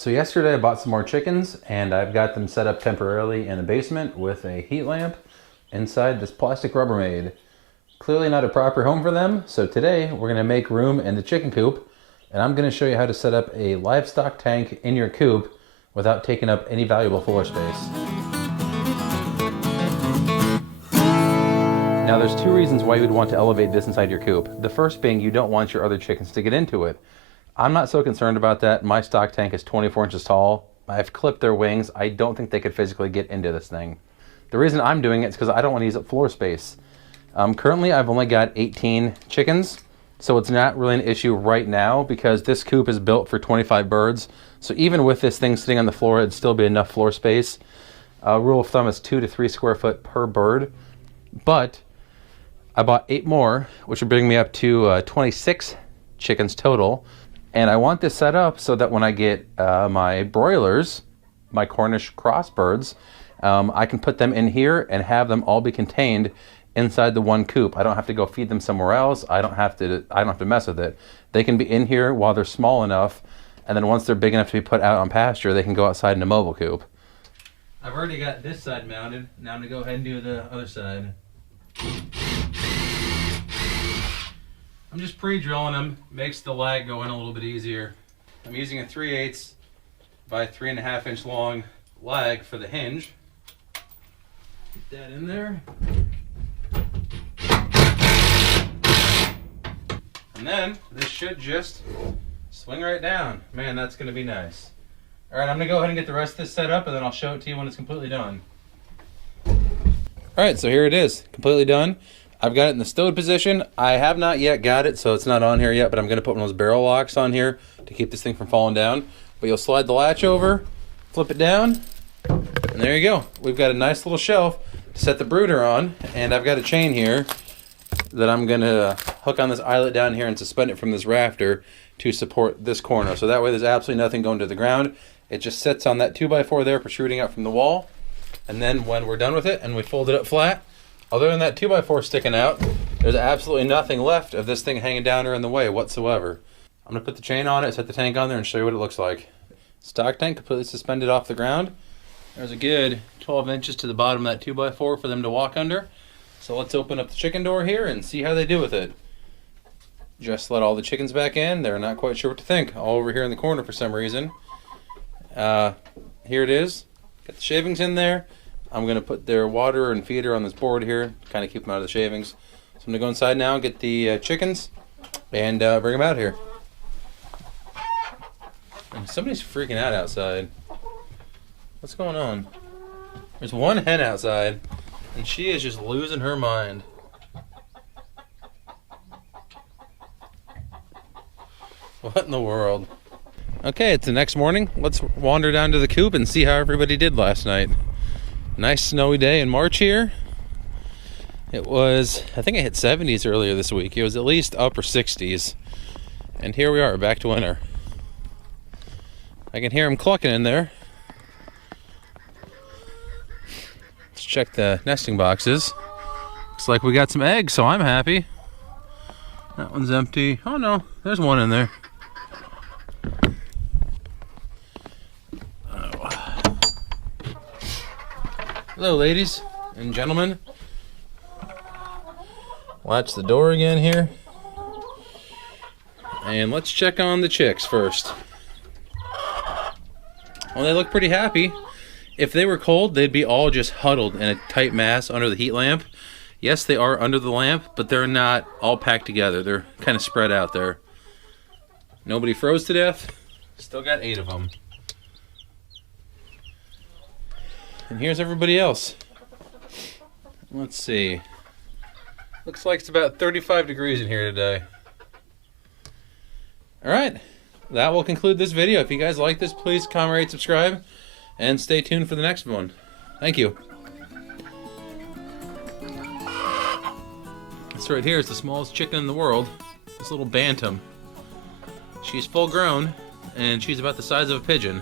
So yesterday I bought some more chickens and I've got them set up temporarily in the basement with a heat lamp inside this plastic Rubbermaid. Clearly not a proper home for them, so today we're gonna make room in the chicken coop and I'm gonna show you how to set up a livestock tank in your coop without taking up any valuable floor space. Now there's two reasons why you would want to elevate this inside your coop. The first being you don't want your other chickens to get into it. I'm not so concerned about that. My stock tank is 24 inches tall. I've clipped their wings. I don't think they could physically get into this thing. The reason I'm doing it is because I don't want to use up floor space. Currently, I've only got 18 chickens, so it's not really an issue right now because this coop is built for 25 birds. So even with this thing sitting on the floor, it'd still be enough floor space. Rule of thumb is 2 to 3 square foot per bird. But I bought 8 more, which would bring me up to 26 chickens total. And I want this set up so that when I get my broilers, my Cornish crossbirds, I can put them in here and have them all be contained inside the one coop. I don't have to go feed them somewhere else. I don't have to mess with it. They can be in here while they're small enough, and then once they're big enough to be put out on pasture, they can go outside in a mobile coop. I've already got this side mounted. Now I'm gonna go ahead and do the other side. I'm just pre-drilling them, makes the lag go in a little bit easier. I'm using a 3/8 by 3.5 inch long lag for the hinge. Get that in there. And then this should just swing right down. Man, that's gonna be nice. All right, I'm gonna go ahead and get the rest of this set up and then I'll show it to you when it's completely done. All right, so here it is, completely done. I've got it in the stowed position. I have not yet got it, so it's not on here yet, but I'm gonna put one of those barrel locks on here to keep this thing from falling down. But you'll slide the latch over, flip it down, and there you go. We've got a nice little shelf to set the brooder on, and I've got a chain here that I'm gonna hook on this eyelet down here and suspend it from this rafter to support this corner. So that way there's absolutely nothing going to the ground. It just sits on that 2x4 there protruding out from the wall. And then when we're done with it and we fold it up flat, other than that 2x4 sticking out, there's absolutely nothing left of this thing hanging down or in the way whatsoever. I'm gonna put the chain on it, set the tank on there, and show you what it looks like. Stock tank completely suspended off the ground. There's a good 12 inches to the bottom of that 2x4 for them to walk under. So let's open up the chicken door here and see how they do with it. Just let all the chickens back in. They're not quite sure what to think. All over here in the corner for some reason. Here it is. Got the shavings in there. I'm gonna put their water and feeder on this board here, kind of keep them out of the shavings. So I'm gonna go inside now, get the chickens, and bring them out here. And somebody's freaking out outside. What's going on? There's one hen outside, and she is just losing her mind. What in the world? Okay, it's the next morning. Let's wander down to the coop and see how everybody did last night. Nice snowy day in March here. It was, I think it hit 70s earlier this week. It was at least upper 60s. And here we are, back to winter. I can hear them clucking in there. Let's check the nesting boxes. Looks like we got some eggs, so I'm happy. That one's empty. Oh no, there's one in there. Hello, ladies and gentlemen. Latch the door again here. And let's check on the chicks first. Well, they look pretty happy. If they were cold, they'd be all just huddled in a tight mass under the heat lamp. Yes, they are under the lamp, but they're not all packed together. They're kind of spread out there. Nobody froze to death. Still got 8 of them. And here's everybody else. Let's see. Looks like it's about 35 degrees in here today. Alright, that will conclude this video. If you guys like this, please comment, rate, subscribe, and stay tuned for the next one. Thank you. This right here is the smallest chicken in the world. This little bantam. She's full grown, and she's about the size of a pigeon.